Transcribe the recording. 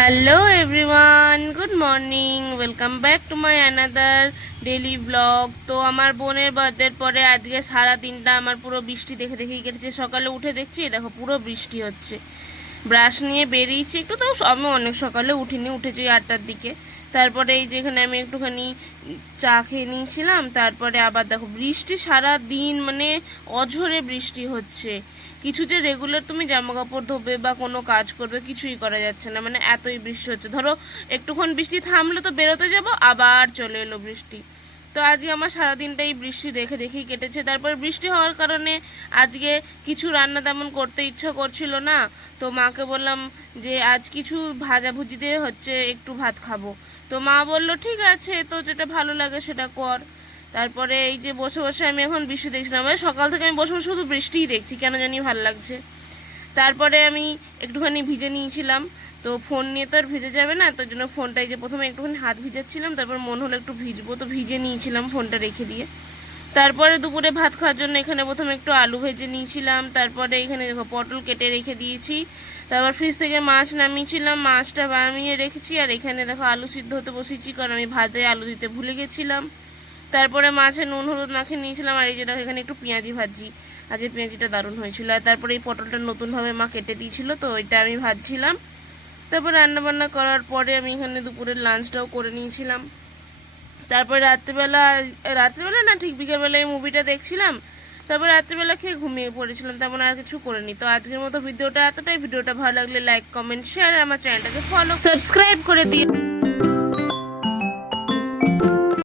Hello everyone, good morning, welcome back to my another daily blog. তো আমার বোনের বার্থডের পরে আজকে সারা দিনটা আমার পুরো বৃষ্টি দেখে দেখেই কেটেছে। সকালে উঠে দেখছি দেখো পুরো বৃষ্টি হচ্ছে। ব্রাশ নিয়ে বেরিয়েছি একটু, তো আমি অনেক সকালে উঠিনি, উঠেছি 8টার দিকে। তারপরে এই যেখানে আমি একটুখানি চা খেয়ে নিয়েছিলাম, তারপরে আবার দেখো বৃষ্টি সারা দিন, মানে অঝরে বৃষ্টি হচ্ছে। কিছু যে রেগুলার তুমি জামা কাপড় ধোবে বা কোনো কাজ করবে কিছুই করা যাচ্ছে না, মানে এতই বৃষ্টি হচ্ছে। ধরো একটুক্ষণ বৃষ্টি থামলো তো বেরোতে যাব, আবার চলে এলো বৃষ্টি। তো আজকে আমার সারাদিনটাই বৃষ্টি দেখে দেখেই কেটেছে। তারপর বৃষ্টি হওয়ার কারণে আজকে কিছু রান্না তেমন করতে ইচ্ছা করছিল না। তো মাকে বললাম যে আজ কিছু ভাজাভুজি দিয়ে হচ্ছে একটু ভাত খাবো। তো মা বলল ঠিক আছে, তো যেটা ভালো লাগে সেটা কর। তারপরে এই যে বসে বসে আমি এখন বৃষ্টি দেখছিলাম, মানে সকাল থেকে আমি বসে বসে শুধু বৃষ্টিই দেখছি, কেন জানি ভালো লাগছে। তারপরে আমি একটুখানি ভিজে নিয়েছিলাম, তো ফোন নিয়ে তো আর ভিজে যাবে না, তার জন্য ফোনটাই যে প্রথমে একটুখানি হাত ভিজাচ্ছিলাম, তারপর মন হলো একটু ভিজবো, তো ভিজে নিয়েছিলাম ফোনটা রেখে দিয়ে। তারপরে দুপুরে ভাত খাওয়ার জন্য এখানে প্রথমে একটু আলু ভেজে নিয়েছিলাম, তারপরে এখানে দেখো পটল কেটে রেখে দিয়েছি। তারপর ফ্রিজ থেকে মাছ নামিয়েছিলাম, মাছটা বানিয়ে রেখেছি। আর এখানে দেখো আলু সিদ্ধ হতে বসিয়েছি, কারণ আমি ভাতে আলু দিতে ভুলে গেছিলাম। তারপরে মাছে নুন হলুদ মাখিয়ে নিয়েছিলাম। আর এই যে দেখো এখানে একটু পেঁয়াজি ভাজি, আজ এই পেঁয়াজিটা দারুণ হয়েছিল। আর তারপরে এই পটলটা নতুনভাবে মা কেটে দিয়েছিল, তো ওইটা আমি ভাজছিলাম। তারপর রান্নাবান্না করার পরে আমি এখানে দুপুরের লাঞ্চটাও করে নিয়েছিলাম। তারপরে রাত্রিবেলা না, ঠিক বিকেলবেলা এই মুভিটা দেখছিলাম। তারপর রাত্রিবেলা খেয়ে ঘুমিয়ে পড়েছিলাম, তেমন আর কিছু করিনি। তো আজকের মতো ভিডিওটা এতটাই। ভিডিওটা ভালো লাগলে লাইক কমেন্ট শেয়ার, আর আমার চ্যানেলটাকে ফলো সাবস্ক্রাইব করে দিও।